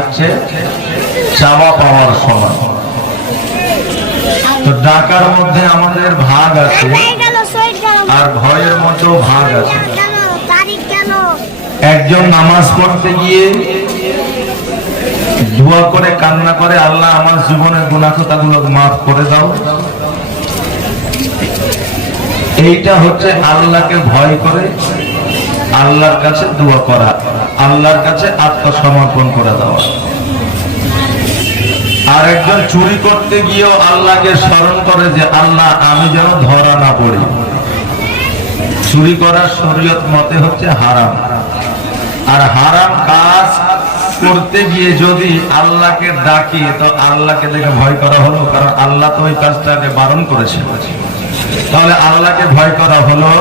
হচ্ছে চাওয়া পাওয়ার সময়। তো ডাকার মধ্যে আমাদের ভাগ আছে আর ভয়ের মতো ভাগ আছে। একজন নামাজ পড়তে গিয়ে দোয়া করে কান্না করে, আল্লাহ আমার জীবনের গুনাহ খাতাগুলো মাফ করে দাও। এইটা হচ্ছে আল্লাহকে ভয় করে আল্লাহর কাছে দোয়া করা, আল্লাহর কাছে আত্মসমর্পণ করে দেওয়া। আর একজন চুরি করতে গিয়েও আল্লাহকে স্মরণ করে যে আল্লাহ আমি যেন ধরা না পড়ি। চুরি করার শরীয়ত মতে হচ্ছে হারাম। আর হারাম কাজ করতে গিয়ে যদি আল্লাহকে ডাকি তো আল্লাহকে দেখে ভয় করা হলো, কারণ আল্লাহ তো ওই কাজটাকে বারণ করেছে, তাহলে আল্লাহকে ভয় করা হলো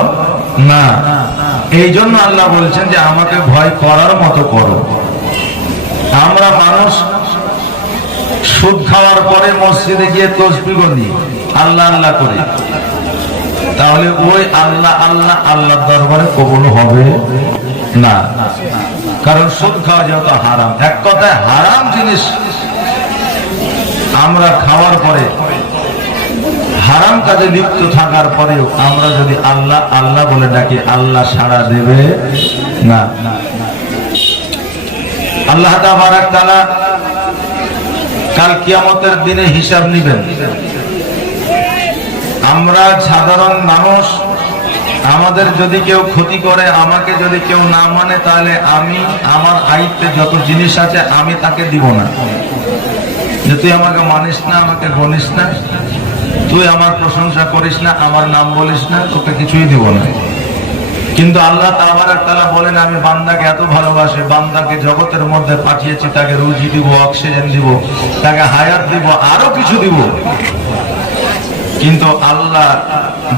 না। এই জন্য আল্লাহ বলছেন যে আমাকে ভয় করার মতো করো। আমরা মানুষ সুদ খাওয়ার পরে মসজিদে গিয়ে তাসবিহ করি, আল্লাহ আল্লাহ করি, তাহলে ওই আল্লাহ আল্লাহ আল্লাহর দরবারে কবুল হবে না, কারণ সুদ খাওয়া যেহেতু হারাম। এক কথায় হারাম জিনিস আমরা খাওয়ার পরে, হারাম কাজে লিপ্ত থাকার পরেও আমরা যদি আল্লাহ আল্লাহ বলে ডাকি, আল্লাহ সাড়া দেবে না। আল্লাহ তাবারক তাআলা কাল কিয়ামতের দিনে হিসাব নেবেন। আমরা সাধারণ মানুষ, আমাদের যদি কেউ ক্ষতি করে, আমাকে যদি কেউ না মানে, তাহলে আমি আমার আয়ত্তে যত জিনিস আছে আমি তাকে দিব না। যে তুই আমাকে মানিস না, আমাকে গনিস না, তুই আমার প্রশংসা করিস না, আমার নাম বলিস না, তোকে কিছুই দিব না। কিন্তু আল্লাহ তাবারক তাআলা বলেন আমি বান্দাকে এত ভালোবাসি, বান্দাকে জগতের মধ্যে পাঠিয়েছি, তাকে রুজি দিব, অক্সিজেন দিব, তাকে হায়াত দিব, আরো কিছু দিব। কিন্তু আল্লাহ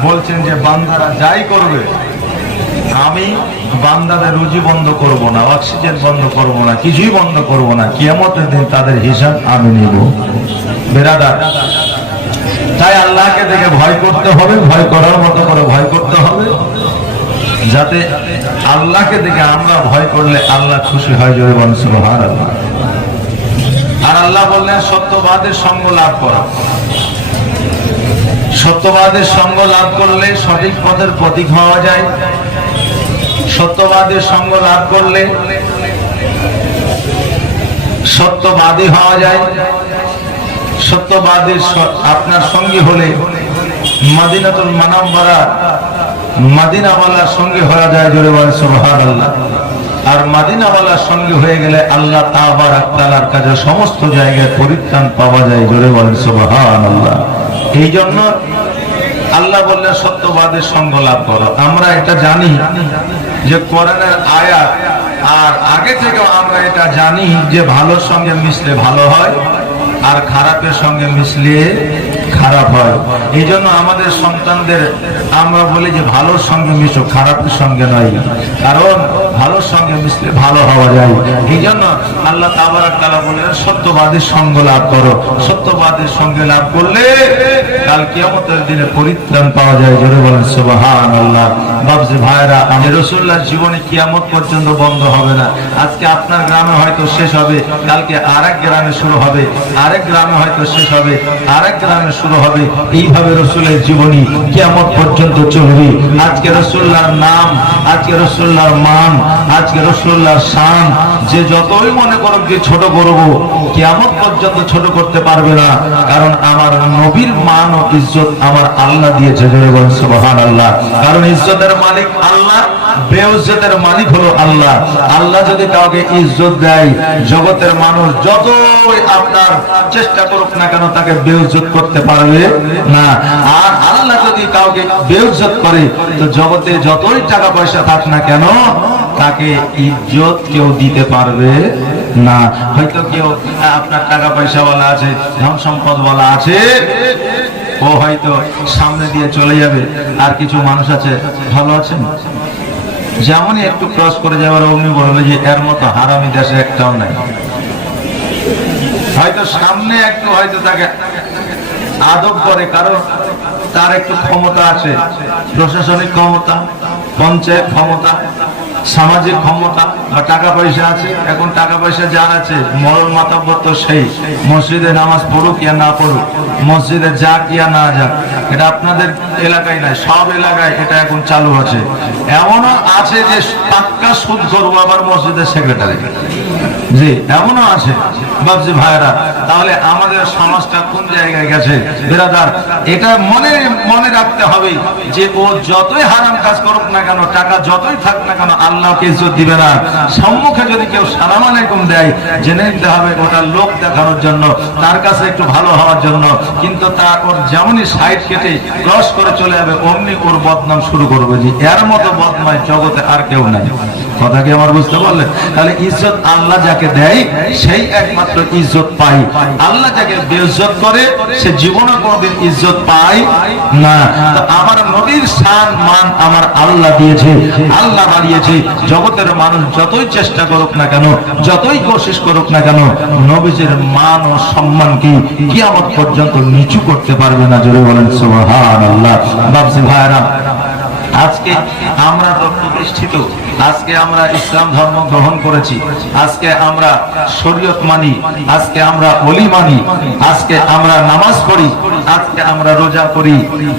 বলছেন যে বান্দারা যাই করবে, আমি বান্দাদের রুজি বন্ধ করব না, অক্সিজেন বন্ধ করব না, কিছুই বন্ধ করব না। কিয়ামতের দিন তাদের হিসাব আমি নিব। বেরাদার, তাই আল্লাহকে দেখে ভয় করতে হবে, ভয় করার মতো করে ভয় করতে হবে, যাতে আল্লাহকে দেখে আমরা ভয় করলে আল্লাহ খুশি হয়। জোরে বলেন সুবহানাল্লাহ। আর আল্লাহ বললেন সত্যবাদের সঙ্গ লাভ করা। সত্যবাদের সঙ্গ লাভ করলে সঠিক পথের প্রতীক হওয়া যায়। সত্যবাদের সঙ্গ লাভ করলে সত্যবাদী হওয়া যায়। সত্যবাদীর আপনার সঙ্গী হলে মদিনাতুল মুনাওয়ারা মদিনাওয়ালার সঙ্গে হয়ে যায়। জোরে বলেন সুবহানাল্লাহ। আর মদিনাওয়ালার সঙ্গে হয়ে গেলে আল্লাহ তাবারক তাআলার কাছে সমস্ত জায়গায় পরিত্রাণ পাওয়া যায়। জোরে বলেন সুবহানাল্লাহ। এই জন্য আল্লাহ বললেন সত্যবাদের সঙ্গ লাভ করো। আমরা এটা জানি যে কোরআনের আয়াত, আর আগে থেকে আমরা এটা জানি যে ভালোর সঙ্গে মিশলে ভালো হয় আর খারাপের সঙ্গে মিশলে খারাপ হয়। এই জন্য আমাদের সন্তানদের আমরা বলি যে ভালোর সঙ্গে মিশো, খারাপের সঙ্গে নয়, কারণ ভালোর সঙ্গে মিশলে ভালো হওয়া যায়। এই জন্য আল্লাহ তাবারক তাআলা বলেন সত্যবাদীর সঙ্গ লাভ করো। সত্যবাদীর সঙ্গে লাভ করলে কাল কিয়ামতের দিনে পরিত্রাণ পাওয়া যায়। জোরে বলেন সুবহানাল্লাহ। বাবজি ভাইরা, রাসূলুল্লাহর জীবনে কিয়ামত পর্যন্ত বন্ধ হবে না। আজকে আপনার গ্রামে হয়তো শেষ হবে, কালকে আরেক গ্রামে শুরু হবে, আরেক গ্রামে হয়তো শেষ হবে, আরেক গ্রামে শুরু হবে। এইভাবে রাসূলের জীবনী কিয়ামত পর্যন্ত চলবে। আজকে রাসূলুল্লাহর নাম, আজকে রাসূলুল্লাহর মান, আজকে রাসূলুল্লাহর শান যে যতই মনে করুক যে ছোট করব, কিয়ামত পর্যন্ত ছোট করতে পারবে না, কারণ আমার নবীর মান ও ইজ্জত আমার আল্লাহ দিয়েছে। জোরে বলেন সুবহানাল্লাহ। কারণ ইজ্জতের মালিক আল্লাহ, বেইজ্জতের মালিক হলো আল্লাহ। আল্লাহ যদি কাউকে ইজ্জত দেয়, জগতের মানুষ যতই আপনার চেষ্টা করুক না কেন তাকে বেইজ্জত করতে পারবে না। আর আল্লাহ যদি কাউকে বেইজ্জত করে তো জগতে যতই টাকা পয়সা থাক না কেন তাকে ইজ্জত কেউ দিতে পারবে না। হয়তো কেউ আপনার টাকা পয়সা ওয়ালা আছে, ধন সম্পদ ওয়ালা আছে, ও হয়তো সামনে দিয়ে চলে যাবে। আর কিছু মানুষ আছে ভালো আছেন, যেমনই একটু ক্রস করে যাবার অমনি বলবে যে এর মতো হারামি দেশে একটাও নাই। হয়তো সামনে একটু হয়তো তাকে আদব করে, কারণ তার একটু ক্ষমতা আছে, প্রশাসনিক ক্ষমতা, পঞ্চায়েত ক্ষমতা, সামাজিক ক্ষমতা বা টাকা পয়সা আছে। এখন টাকা পয়সা যার আছে মরণ মাতাব্বর তো সেই মসজিদে নামাজ পড়ুক ইয়া না পড়ুক, মসজিদে যাক ইয়া না যাক, এটা আপনাদের এলাকায় নাই, সব এলাকায় এটা এখন চালু আছে। এমনও আছে যে পাক্কা সুদ করবো আবার মসজিদের সেক্রেটারি, জি এমনও আছে বাবজি ভাইরা। তাহলে আমাদের সমাজটা কোন জায়গায় গেছে বেরাদার? এটা মনে রাখতে হবে যে ও যতই হারাম কাজ করুক না কেন, টাকা যতই থাক না কেন, আল্লাহকে ইজ্জত দিবে না। সম্মুখে যদি কেউ সালাম আলাইকুম দেয়, জেনে নিতে হবে ওটা লোক দেখানোর জন্য, তার কাছে একটু ভালো হওয়ার জন্য। কিন্তু তার ওর যেমনই সাইড কেটে ক্রস করে চলে যাবে, অমনি ওর বদনাম শুরু করবে যে এর মতো বদনাম জগতে আর কেউ নাই। কথা কি আমার বুঝতে পারলেন? তাহলে ইজ্জত আল্লাহ যাকে দেয় সেই একমাত্র ইজ্জত পায়। আল্লাহ যাকে বেইজ্জত করে সে জীবনে কোনোদিন ইজ্জত পায় না। তো আমার নবীর শান মান আমার আল্লাহ দিয়েছে, আল্লাহ বাড়িয়েছে। জগতের মানুষ যতই চেষ্টা করুক না কেন, যতই কোশিশ করুক না কেন, নবীজির মান ও সম্মান কি কিয়ামত পর্যন্ত নিচু করতে পারবে না। জোরে বলেন সুবহানাল্লাহ। বাবজি ভাইরা, আজকে আমরা তো প্রতিষ্ঠিত, আজকে আমরা ইসলাম ধর্ম গ্রহণ করেছি, আজকে আমরা শরীয়ত মানি, আজকে আমরা ওলি মানি, আজকে আমরা নামাজ পড়ি, আজকে আমরা রোজা করি।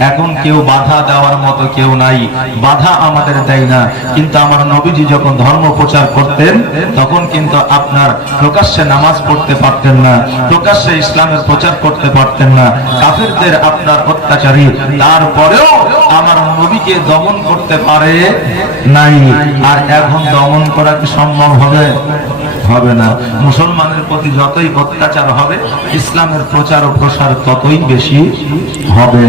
এখন কেউ বাধা দেওয়ার মতো কেউ নাই, বাধা আমাদের দেয় না। কিন্তু আমার নবীজি যখন ধর্ম প্রচার করতেন তখন কিন্তু আপনার প্রকাশ্যে নামাজ পড়তে পারতেন না, প্রকাশ্যে ইসলামের প্রচার করতে পারতেন না। কাফিরদের আপনার অত্যাচারী, তারপরেও আমার নবীকে দমন করতে পারে নাই। আর এখন দমন করা কি সম্ভব হবে? হবে না। মুসলমানের প্রতি যতই অত্যাচার হবে, ইসলামের প্রচার ও প্রসার ততই বেশি হবে।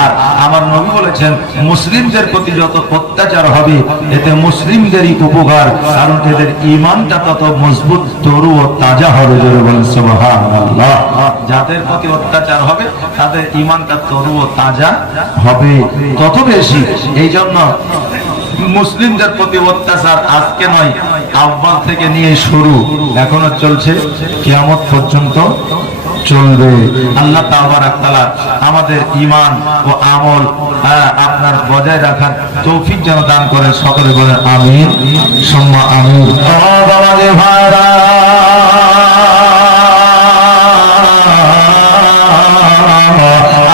আর আমার নবী বলেছেন মুসলিমদের প্রতি যত অত্যাচার হবে এতে মুসলিমদেরই উপকার, কারণ এদের ঈমানটা তত মজবুত, তরু ও তাজা হবে। জোরে বলেন সুবহানাল্লাহ। যাদের প্রতি অত্যাচার হবে তাদের ঈমানটা তরু ও তাজা হবে তত বেশি। এই জন্য মুসলিমদের প্রতি অত্যাচার আজকে নয়, আব্বাল থেকে নিয়ে শুরু, এখনো চলছে, কিয়ামত পর্যন্ত চলবে। আল্লাহ তাবারাক তাআলা আমাদের ঈমান ও আমল আপনার বজায় রাখার তৌফিক যেন দান করেন। সকলে বলেন আমিন সুম্মা আমিন। আমাদের ভাইরা,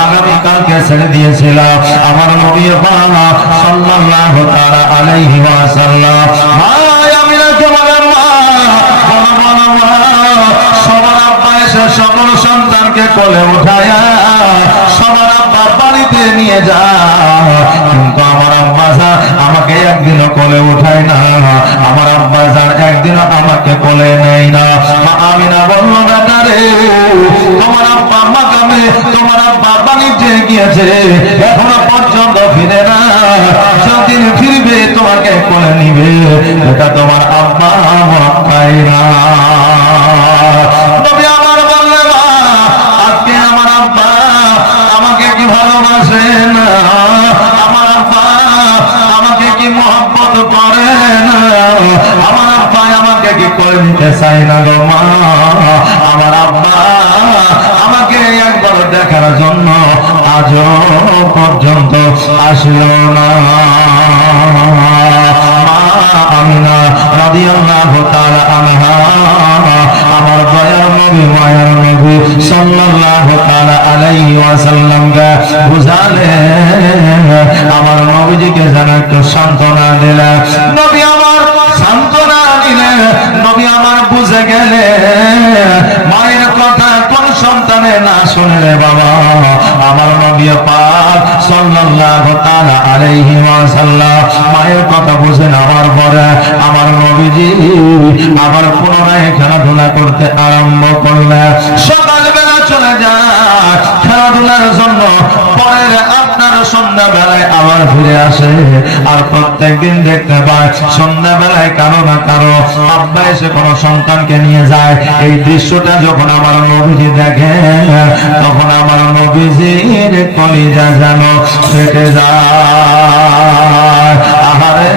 আগামীকালকে ছেড়ে দিয়েছিলাম আমার নবী পাক সাল্লাল্লাহু তাআলা আলাইহি ওয়াসাল্লাম। সবার আব্বা এসে সকল সন্তানকে কোলে উঠায়া সবার আব্বা বাড়িতে নিয়ে যায়, কিন্তু আমার আব্বা আমাকে একদিনও কোলে উঠায় না, আমার আব্বা একদিনও আমাকে কোলে নেয় না। মা আমিনা বলল, বেটা রে, তোমার আব্বা মাকামে, তোমার আব্বা বাণিজ্যে গিয়েছে, এখনো পর্যন্ত ফিরে না, যতদিন ফিরবে তোমাকে কোলে নিবে, এটা তোমার আব্বা পায় না। নবী আমার বললেন, আজকে আমার আব্বা আমাকে কি ভালোবাসে না, আমার আব্বা আমাকে কি মহব্বত করে না, আমার আব্বা আমাকে কি করে নিতে চাই না গো মা, আমার আব্বা আমাকে একবার দেখার জন্য আজও পর্যন্ত আসলো না। আমিনা রাদিয়াল্লাহু তাআলা আনহা আমার দয়ার নবী, মায়ার নবী সাল্লাল্লাহু তাআলা আলাইহি ওয়াসাল্লামকে বুঝালেন, আমার নবীজিকে যেন একটু সান্ত্বনা দিলেন। নবী আমার সান্ত্বনা দিলেন, নবী আমার বুঝে গেলেন মায়ের কথা কোন সন্তানে না শুনে রে বাবা। আমার নবী পাক সাল্লাল্লাহু তাআলা আলাইহি ওয়াসাল্লাম মায়ের কথা বুঝে নেওয়ার পরে আমার নবীজি আবার পুনরায় খেলাধুলা করতে আরম্ভ করলেন। সকালবেলা চলে যায় খেলাধুলার জন্য, পরে আপনার সন্ধ্যাবেলায় আবার ফিরে আসে। আর প্রত্যেকদিন দেখতে পায় সন্ধ্যাবেলায় কারো না কারো আব্বা এসে কোনো সন্তানকে নিয়ে যায়। এই দৃশ্যটা যখন আমার নবীজি দেখে, তখন আমার নবীজির কলিজা যেন ফেটে যায়। আহারে,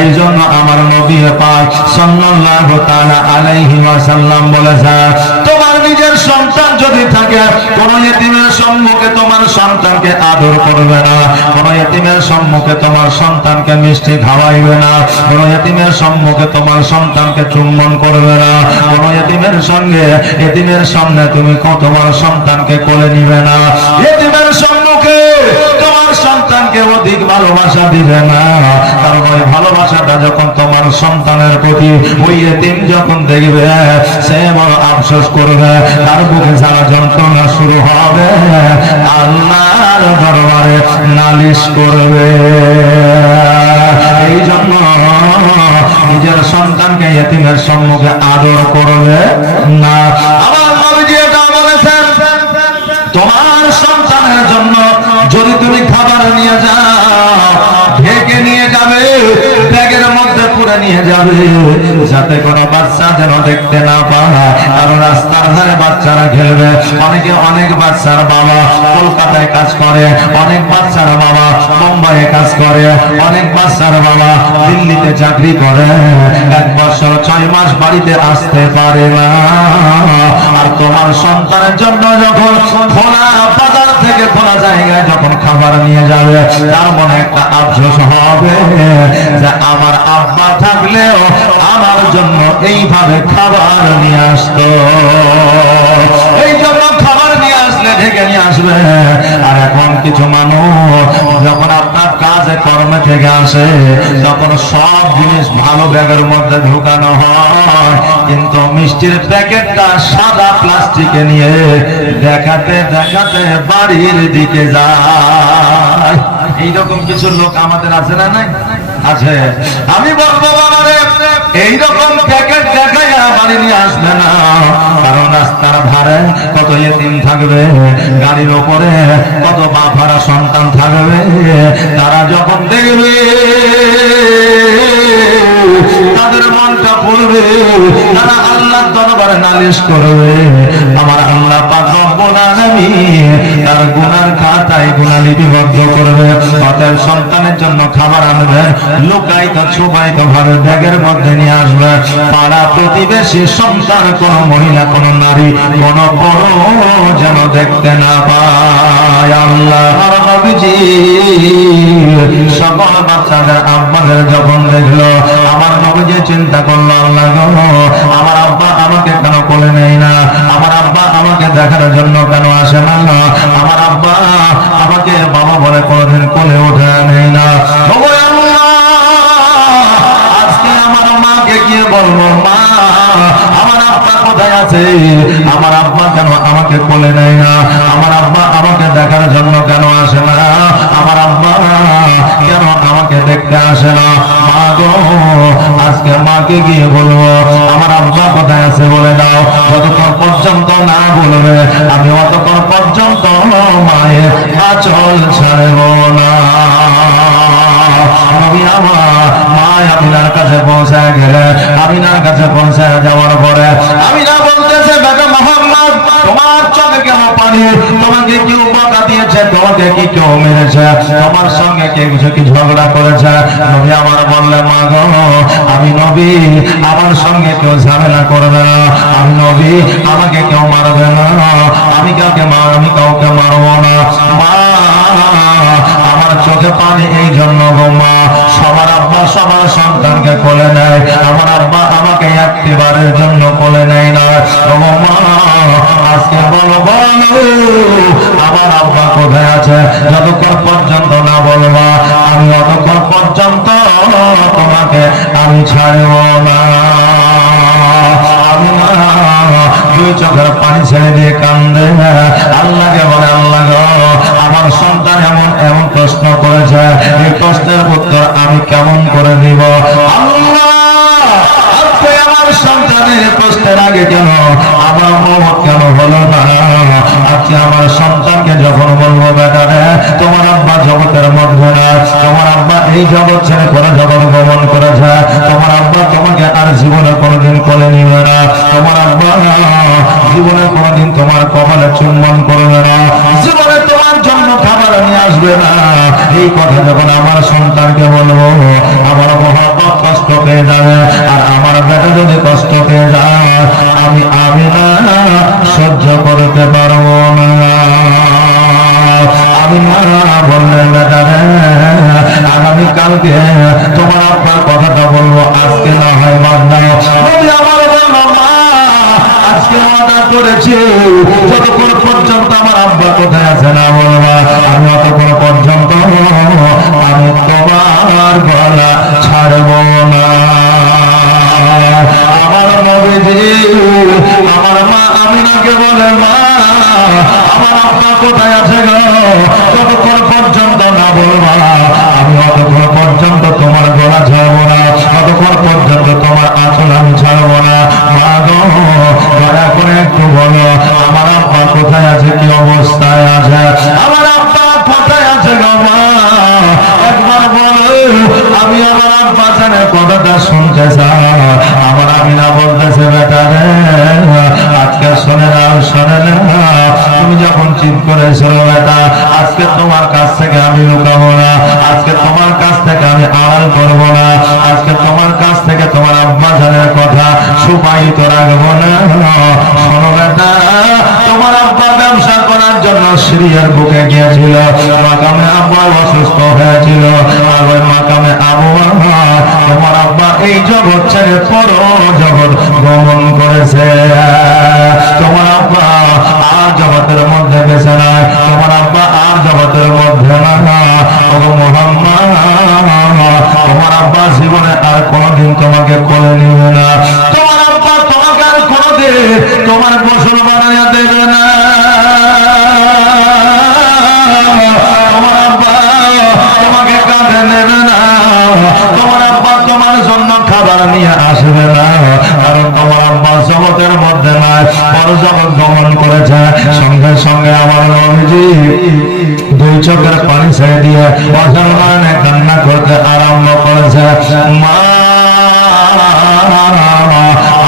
এই জন্য আমার নবী পাক সাল্লাল্লাহু তাআলা আলাইহি ওয়াসাল্লাম বলেছেন, তোমার নিজের সন্তান যদি থাকে, কোন ইতিমের সম্মুখে তোমার সন্তানকে আদর করবে না, কোন ইতিমের সম্মুখে তোমার সন্তানকে মিষ্টি খাওয়াইবে না, কোন ইতিমের সম্মুখে তোমার সন্তানকে চুম্বন করবে না, কোন ইতিমের সঙ্গে ইতিমের সামনে তুমি তোমার সন্তানকে কোলে নিবে না, ইতিমের সম্মুখে তোমার সন্তানকে অধিক ভালোবাসা দিবে না। কারণ ওই ভালোবাসাটা যখন তোমার সন্তানের প্রতি ওই ইতিম যখন দেখবে, সে বড় আফসোস করবে, তার বুকে জ্বালা যন্ত্রণা শুরু হবে, আল্লাহর দরবারে নালিশ করবে। এই জন্য নিজের সন্তানকে ইতিমের সম্মুখে আদর করবে না। আমার নবীজি এটা বলেছেন, তোমার সন্তানের জন্য যদি তুমি খাবার নিয়ে যাও, ঢেকে নিয়ে যাবে, ব্যাগের মধ্যে পুরে নিয়ে যাবে, যাতে কোনো বাচ্চা যেন দেখতে না পায়। কারণ রাস্তার ধারে বাচ্চারা খেলবে। অনেক বাচ্চার বাবা কলকাতায় কাজ করে, অনেক বাচ্চার বাবা মুম্বাইয়ে কাজ করে, অনেক বাচ্চার বাবা দিল্লিতে চাকরি করে, 1 বছর 6 মাস বাড়িতে আসতে পারে না। আর তোমার সন্তানের জন্য যখন খোলা বাজার থেকে খোলা জায়গায় যখন খাবার নিয়ে যাবে, তার মনে একটা আফসোস হবে যে আমার আব্বা থাকলেও আমার জন্য এইভাবে খাবার নিয়ে আসতো। এই জন্য খাবার নিয়ে আসলে ঢেকে নিয়ে আসবে। আর এখন কিছু মানুষ যখন আপনার কাজে কর্মে থেকে আসে, তখন সব জিনিস ভালো ব্যাগের মধ্যে ঢুকানো হয়, কিন্তু মিষ্টির প্যাকেটটা সাদা প্লাস্টিকে নিয়ে দেখাতে দেখাতে বাড়ির দিকে যায়। এইরকম কিছু লোক আমাদের আছে না? নাই আছে। আমি বলবো বাবারে, এইরকম প্যাকেট দেখাইয়া বাড়ি নিয়ে আসবে না। কারণ রাস্তার ধারে কত ইতিম থাকবে, গাড়ির ওপরে কত বাপারা সন্তান থাকবে, তারা যখন দেখবে তাদের মনটা পড়বে, তারা আল্লাহর দরবারে নালিশ করবে। আমার আল্লাহ পাক রব্বুল আলামিন তার গুনার খাতায় গুনাহ লিপিবদ্ধ করবে। অতএব সন্তানের জন্য খাবার আনবে, লুকায়িত ছুপায়িত ভাবে ব্যাগের মধ্যে নিয়ে আসবে। পাড়া প্রতিবেশী সন্তান, কোন মহিলা, কোন নারী, কোন বড় যেন দেখতে না পায়। আল্লাহর নবীজি সকল বাচ্চাদের আব্বাদের যখন দেখলো, আমার নবীজি চিন্তা করলো, আল্লাহ গো, আমার আব্বা আমাকে কেন কোলে নেয় না, আমার আব্বা আমাকে দেখার জন্য কেন আসে না, আমার আব্বা আমাকে বাবা বলে কোনদিন কোলে ওঠে নেয় না। আজকে আমার মাকে গিয়ে বলবো, মা আমার আব্বা কোথায় আছে, আমার আব্বা কেন আমাকে কোলে নেয় না, আমার আব্বা আমাকে দেখার জন্য কেন আসে না, আমার আব্বা কেন আমাকে দেখতে আসে না। মা গো, আজকে মাকে গিয়ে বলবো আমার আব্বা কোথায় আছে বলে দাও। যতক্ষণ পর্যন্ত না বলবে, আমি অতক্ষণ পর্যন্ত মায়ের আঁচল ছাড়ব না। নবী আমার মা আমিনার কাছে পৌঁছায় গেলে, আমিনার কাছে পৌঁছায় যাওয়ার পরে আমিনা বলতেছে, বেটা মুহাম্মদ, তোমার চোখে কেন পানি, তোমাকে কেউ বকা দিয়েছে, তোমাকে কি কেউ মেরেছে, তোমার সঙ্গে কে কি ঝগড়া করেছে? নবী আমার বললেন, মা গো, আমি নবী, আমার সঙ্গে কেউ ঝামেলা করবে না, আমি নবী, আমাকে কেউ মারবে না, আমি কাউকে মারবো না। মা, আমার চোখে পানি এই জন্য গো মা, সবার আব্বা সবার সন্তানকে কোলে নেয়, আমার আব্বা আমাকে একটিবারের জন্য কোলে নেয় না। মা, আজকে বলো আমার আব্বা কোথায় আছে, যতক্ষণ পর্যন্ত না বলবা আমি অতক্ষণ পর্যন্ত তোমাকে আমি ছাড়ব না। আমি দুই চোখের পানি ছেড়ে দিয়ে কান্দে, আল্লাহকে বলে, আল্লাহ গো, আমার সন্তান এমন প্রশ্ন করেছে, এই প্রশ্নের উত্তর আমি কেমন করে দিব? আল্লাহ, আজকে আমার সন্তানের প্রশ্নের আগে কেন আমার মহৎ কেন হলো না? আজকে আমার সন্তানকে যখন বলবো, বেটা রে, তোমার আব্বা জগতের মধ্যে না, তোমার আব্বা এই জগৎ ছেড়ে কোনো জগৎ গমন করেছে, তোমার আব্বা তোমাকে আর জীবনে কোনোদিন কোলে নিবে না, তোমার আব্বা জীবনে কোনোদিন তোমার কপালে চুম্বন করবে না, জীবনে তোমার জন্য খাবার নিয়ে আসবে না। এই কথা যখন আমার সন্তানকে বলবো, আমার মহৎ কষ্ট পেয়ে যাবে। আর আমার বেটা যদি কষ্ট পেয়ে যায়, আমি না আমি মা বললেন বেটা রে আগামী কালকে তোমার আব্বার কথাটা বলবো, আজকে না হয় বাদ দাও। নবী আমার বলল মা আজকে ওয়াদা করেছি যতক্ষণ পর্যন্ত আমার আব্বা কোথায় আছে না বলবা আমি ততক্ষণ পর্যন্ত আমি তোমার গলা ছাড়বো না। আমার নবীজি আমার মা আমিনাকে বলে মা আমার আব্বা কোথায় আছে গো, যতক্ষণ পর্যন্ত না বলবা আমি ততক্ষণ পর্যন্ত তোমার গলা ছাড়বো না, ততক্ষণ পর্যন্ত তোমার আঁচল আমি ছাড়বো না। মা গো দয়া করে একটু বলো আমার আব্বা কোথায় আছে, কি অবস্থায় আছে, আমার আব্বা কোথায় আছে গো মা একবার বলো। আমি আমার আব্বা জানে কথাটা শুনতে চাই। আমার আমিনা বলতেছে বেটা রে আজকে শোনে না শোনে না, তুমি যখন চিৎ করেছো বেটা আজকে তোমার কাছ থেকে আমি লুকাবো না, আজকে তোমার কাছ থেকে আমি আড়াল করবো না, আজকে তোমার কাছ থেকে তোমার আব্বা জানের কথা সুপায়িত রাখবো না। শোনো বেটা তোমার আব্বা ব্যবসা করার জন্য সিরিয়ার বুকে গিয়েছিল, মাকামে আব্বা অসুস্থ হয়েছিল, আর ওই মাকামে আবহাওয়া তোমার আব্বা এই জগৎ ছেড়ে পর জগৎ গমন করেছে। তোমার আব্বা আর জগতের মধ্যে বেঁচে নাই, তোমার আব্বা আর জগতের মধ্যে না। মোহাম্মদ তোমার আব্বা জীবনে আর কোনদিন তোমাকে কোলে নিবে না, তোমার আব্বা তোমাকে আর কোনদিন তোমার গোসল বানাইয়া দেবে না, তোমার আব্বা তোমাকে কাঁধে নেবে না, তোমার আব্বা তোমার জন্য খাবার নিয়ে আসবে না, কারণ তোমার আব্বা জগতের মধ্যে নাই, পরজগৎ গমন করেছে। সঙ্গে সঙ্গে আমার নবীজি দুই চোখের পানি ছেড়ে দিয়ে অসাধারণে কান্না করতে আরম্ভ করেছে। মা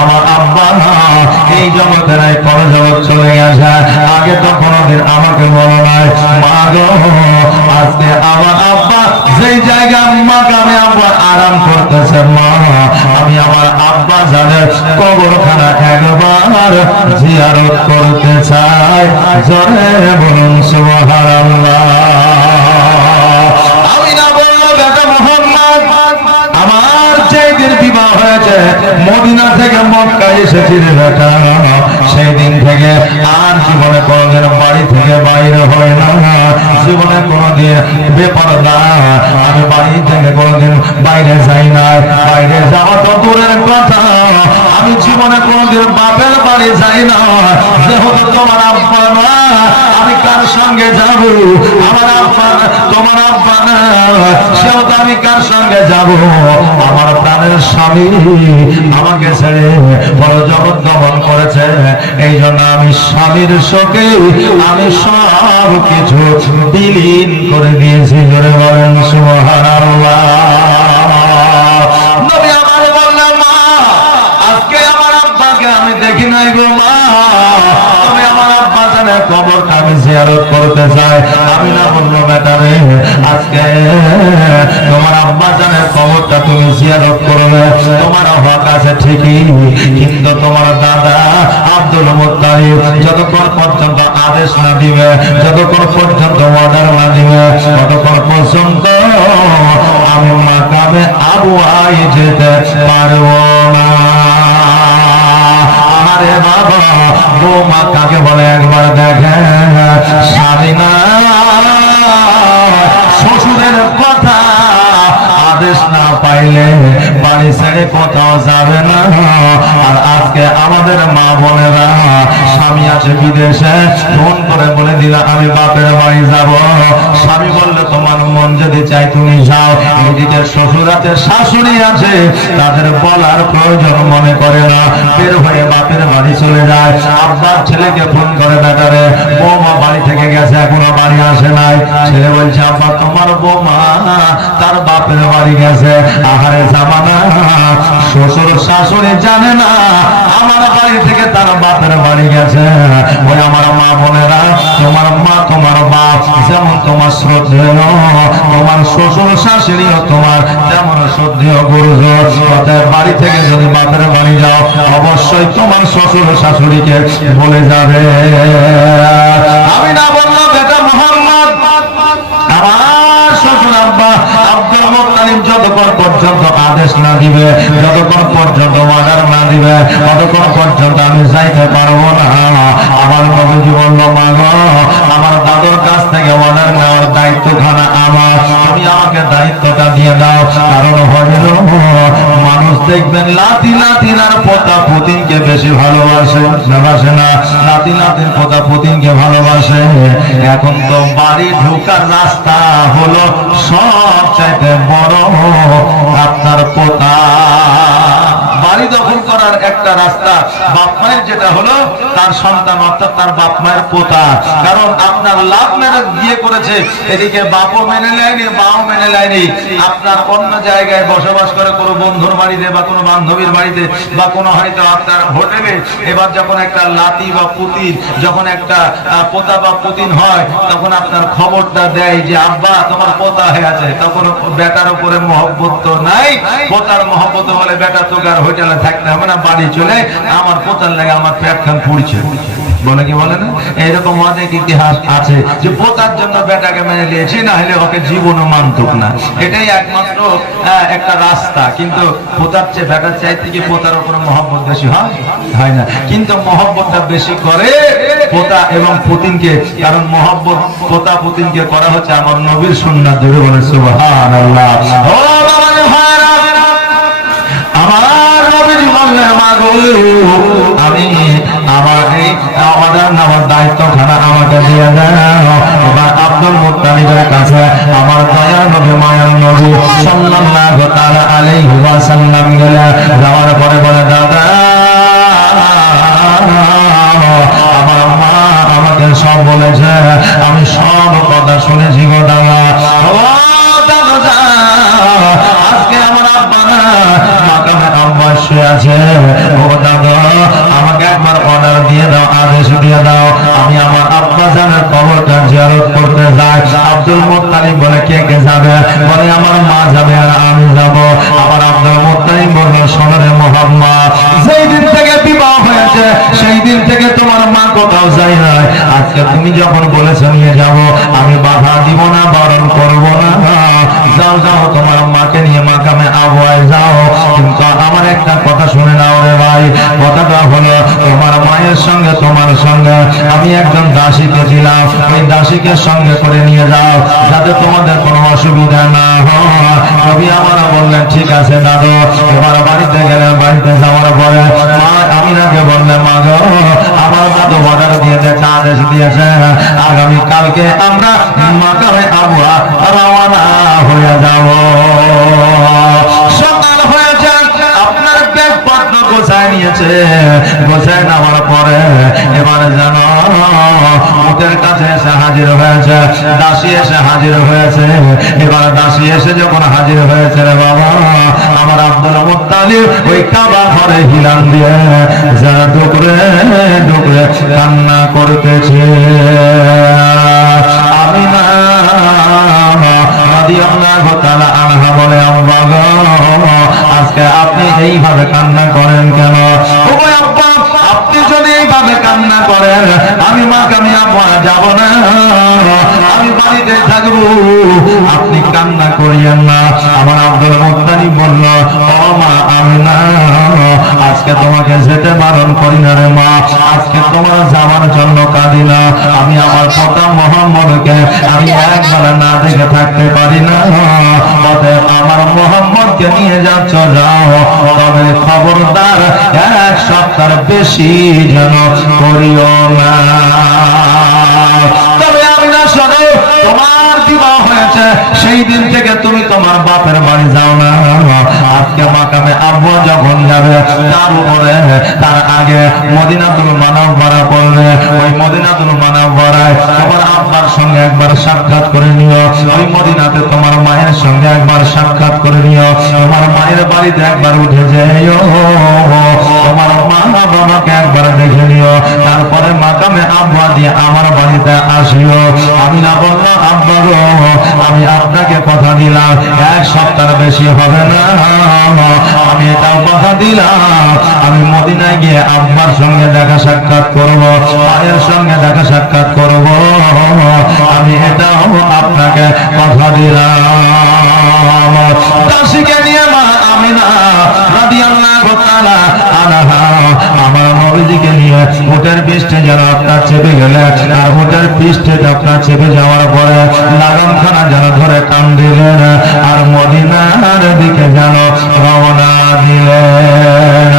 আমার আব্বা এই জগতে নাই, পরজগৎ চলে গেছে, আগে তো কোনোদিন আমাকে বলো নাই। মা গো আজকে আমার আব্বা যেই জায়গা মাকামে আব্বা আরাম করতেছে মা আমি আমার আব্বা জানের কবরখানা একবার জিয়ারত করতে চাই, জোরে বলুন সুবহানাল্লাহ। আমি না বললো বেটা মোহাম্মদ আমার যেদিন বিবাহ হয়েছে মদিনা থেকে মক্কায় এসেছি রে বেটা, সেই দিন থেকে আর জীবনে কোনোদিন বাড়ি থেকে বাইরে হয় না, জীবনে কোনোদিন বেপরদা আমি বাড়ি থেকে কোনোদিন বাইরে যাই না, বাইরে যাওয়া তো দূরের কথা আমি জীবনে কোনোদিন বাপের বাড়ি যাই না। যেহেতু তোমার আব্বা না আমি কার সঙ্গে যাব, আমার আব্বা তোমার আব্বা না সেহেতু আমি কার সঙ্গে যাব, আমার প্রাণের স্বামী আমাকে ছেড়ে বড় জগৎ গমন করেছে, এই জন্য আমি স্বামীর শোকে আমি সব কিছু বিলীন করে দিয়েছি, জোরে বলেন সুবহানাল্লাহ। নবী আমার বললেন মা আজকে আমার আব্বাকে আমি দেখি নাই গো মা, তবে আমার আব্বা জানে কবরটা আমি জিয়ারত করতে চাই। আমি না বললো বেটা রে আজকে তোমার আব্বা জানে কবরটা তুমি জিয়ারত করবে, তোমার হক আছে ঠিকই, কিন্তু তোমার দাদা আব্দুল মুত্তালিব যতক্ষণ পর্যন্ত আদেশ না দিবে, যতক্ষণ পর্যন্ত অর্ডার না দিবে, ততক্ষণ পর্যন্ত আমি মাকামে আবুয়ায় যেতে পারবো না। আরে বাবা বৌমা কাকে বলে একবার দেখে, স্বামী না শ্বশুরের কথা আদেশ না পাইলে বাড়ি ছেড়ে কোথাও যাবে না। আর আজকে আমাদের মা বোনেরা স্বামী আছে বিদেশে, ফোন করে বলে দিলা আমি বাপের বাড়ি যাব, স্বামী বললে তোমার মন যদি চাই তুমি যাও, এদিকে শ্বশুর আছে শাশুড়ি আছে, তাদের বলার প্রয়োজন মনে করে না, বের হয়ে বাপের বাড়ি চলে যায়। আব্বার ছেলেকে ফোন করে বেটারে বৌমা বাড়ি থেকে গেছে এখনো বাড়ি আসে নাই, ছেলে বলছে আব্বা তোমার বৌমা তার বাপের বাড়ি গেছে। আহারে জামানা শ্বশুর শাশুড়ি জানে না আমার বাড়ি থেকে তার বাপের বাড়ি গেছে। ওই আমার মা বোনেরা তোমার মা তোমার বাপ যেমন তোমার শ্রদ্ধেয়, তোমার শ্বশুর শাশুড়িও তোমার তেমন শ্রদ্ধেয় গুরুজন। বাড়ি থেকে যদি বাপের বাড়ি যাও অবশ্যই তোমার শ্বশুর শাশুড়িকে বলে যাবে। আমি না বললাম বেটা মোহাম্মদ যখন আব্বা আব্দুল মুত্তালিব যতক্ষণ পর্যন্ত আদেশ না দিবে, যতক্ষণ পর্যন্ত অর্ডার না দিবে, ততক্ষণ পর্যন্ত আমি যাইতে পারবো না। আমার নবীজি বলল, মা গো, আমার দাদুর কাছ থেকে অর্ডার নেওয়ার দায়িত্বখানা আমার, তুমি আমাকে দায়িত্বটা দিয়ে দাও। কারণ হইল মানুষ দেখবেন লাতি নাতিনার পোতা পুতিনকে বেশি ভালোবাসে, ভালোবাসে না? লাতি নাতিন পোতা পুতিনকে ভালোবাসে। এখন তো বাড়ি ঢোকার রাস্তা হলো সবচাইতে বড় আপনার পোতা। বাড়ি দখল করার একটা রাস্তা বাপ মায়ের যেটা হলো তার সন্তান, অর্থাৎ তার বাপ মায়ের পোতা। কারণ আপনার লাভ ম্যারেজ বিয়ে করেছে, এদিকে বাপও মেনে নেয়নি, মাও মেনে নেয়নি। আপনার অন্য জায়গায় বসবাস করে কোনো বন্ধুর বাড়িতে বা কোনো বান্ধবীর বাড়িতে বা কোনো হয়তো আপনার হোটেলে, এবার যখন একটা লাতি বা পুতিন, যখন একটা পোতা বা পুতিন হয়, তখন আপনার খবরটা দেয় যে আব্বা তোমার পোতা হয়ে আছে। তখন বেটার উপরে মহব্বত তো নাই, পোতার মহব্বত হলে বেটা তো আর হোটেলে থাকতে হবে না, বাড়ি চলে আমার পোতার লাগে আমার পেট খান পুড়ছে, বলে কি বলে না? এইরকম অনেক ইতিহাস আছে যে পোতার জন্য বেটাকে মেনে নিয়েছি, না হলে ওকে জীবনও মানতুক না। এটাই একমাত্র একটা রাস্তা। কিন্তু পোতার চেয়ে বেটার চাইতে কি পোতার উপরে মহব্বত বেশি হয় না? কিন্তু মহব্বতটা বেশি করে পোতা এবং পুতিনকে। কারণ মহব্বত পোতা পুতিনকে করা হচ্ছে আমার নবীর সুন্নাত। ধরে বলে সুবহানাল্লাহ। ও বাবা আমার নবীজি বললেন, মা গো, আমি আমার এই অর্ডার নেওয়ার দায়িত্বখানা আমাকে দিয়ে দাও। এবার আব্দুল মুত্তালিবের কাছে আমার দয়ার নবী, মায়ার নবী সাল্লাল্লাহু তাআলা আলাইহি ওয়াসাল্লাম গেলেন। যাওয়ার পরে বলে, দাদা আমার মা আমাকে সব বলেছে, আমি সব কথা শুনেছি গো দাদা। আজকে আমার আব্বা না মাকামে আব্বা শুয়ে আছে, ও দাদা আমাকে একবার অর্ডার দিয়ে দাও, আদেশ দিয়ে দাও, আমি আমার আব্বা জানের কবরটা জিয়ারত করতে যাই। আব্দুল মুত্তালিব বলে, কে কে যাবে? বলে আমার মা যাবে আর আমি যাব। আমার আব্দুল মুত্তালিব বলল, শোনো রে মুহাম্মদ, যেই দিন থেকে বিবাহ হয়েছে সেই দিন থেকে তোমার মা কোথাও যায় না। আজকে তুমি যখন বলেছো নিয়ে যাব, আমি বাধা দিব না, বারণ করব না। যাও যাও, তোমার মাকে নিয়ে মাকামে আবহাওয়ায় যাও। কিন্তু আমার একটা কথা শুনে নাও রে ভাই, কথাটা হলো তোমার মায়ের সঙ্গে তোমার সঙ্গে আমি একজন দাসীকে দিলাম, ওই দাসীকে সঙ্গে করে নিয়ে যাও, যাতে তোমাদের কোনো অসুবিধা না হয়। কবি আমার বললেন, ঠিক আছে দাদু। এবার বাড়িতে গেলেন, বাড়িতে যাওয়ার পরে মা আমিনাকে বললেন, মা গো, আমার দাদু অর্ডার দিয়েছে, আদেশ দিয়েছে, আগামী কালকে আমরা মাকামে আবহাওয়া রওনা হয়ে যাব। সকাল হয়েছে, আপনার ব্যাগ পত্র গোছায় নিয়েছে, গোছায় নেওয়ার পরে এবারে জানো মুখের কাছে এসে হাজির হয়েছে, দাসী এসে হাজির হয়েছে। এবার দাসী এসে যখন হাজির হয়েছে, রে বাবা, আমার আব্দুল মুত্তালিব ওই কাবা ঘরে হিলান দিয়ে যারা ডুকরে ডুকরে কান্না করতেছে। আমিনা রাদিয়াল্লাহু তাআলা আনহা বলে, আব্বা গো, আজকে আপনি এইভাবে কান্না করেন কেন? ও আব্বা, আপনি যদি এইভাবে কান্না করেন, আমি মাকামে আব্বা যাব না, আমি বাড়িতে থাকবো, আপনি কান্না করিয়েন না। আমার আব্দুল মুত্তালিব বলল, ও মা আমিনা, আজকে তোমাকে যেতে বারণ করি না রে মা, আজকে তোমার যাওয়ার জন্য কাঁদি না। আমি আমার পোতা মুহাম্মদকে আমি একবার না দেখে থাকতে পারি না। অতএব আমার মুহাম্মদকে নিয়ে যাচ্ছ, যাও, তবে খবরদার এক সপ্তাহ বেশি যেন করিও না। তবে আমি না শোনো, তোমার বিবাহ হয়েছে সেই দিন থেকে তুমি তোমার বাপের বাড়ি যাও না। আজকে মাকামে আব্বা যখন যাবে, তার উপরে তার আগে মদিনাতুল মুনাওয়ারা পড়বে। ওই মদিনাতুল মুনাওয়ারায় তোমার আব্বার সঙ্গে একবার সাক্ষাৎ করে নিও। ওই মদিনাতে তোমার মায়ের সঙ্গে একবার সাক্ষাৎ করে নিও। তোমার মায়ের বাড়িতে একবার উঠে যেও, তোমার মা বাবাকে একবার দেখে নিও। তারপরে মাকামে আব্বা দিয়ে আমার বাড়িতে আসিও। আমি না বললাম আব্বা গো আমি আপনাকে কথা দিলাম 1 সপ্তাহ বেশি হবে না, আমি এটাও কথা দিলাম আমি মদিনায় গিয়ে আব্বার সঙ্গে দেখা সাক্ষাৎ করব, মায়ের সঙ্গে দেখা সাক্ষাৎ করব, আমি এটাও আপনাকে কথা দিলাম। দাসীকে নিয়ে মা আমিনা রাদিয়াল্লাহু তাআলা আনহা আমার নবীজিকে নিয়ে উটের পৃষ্ঠে যেন আপনার চেপে গেলেন, আর উটের পৃষ্ঠে আপনার চেপে যাওয়ার পরে লাগামখানা যেন ধরে টান দিলেন আর মদিনার দিকে যেন রওনা দিলেন।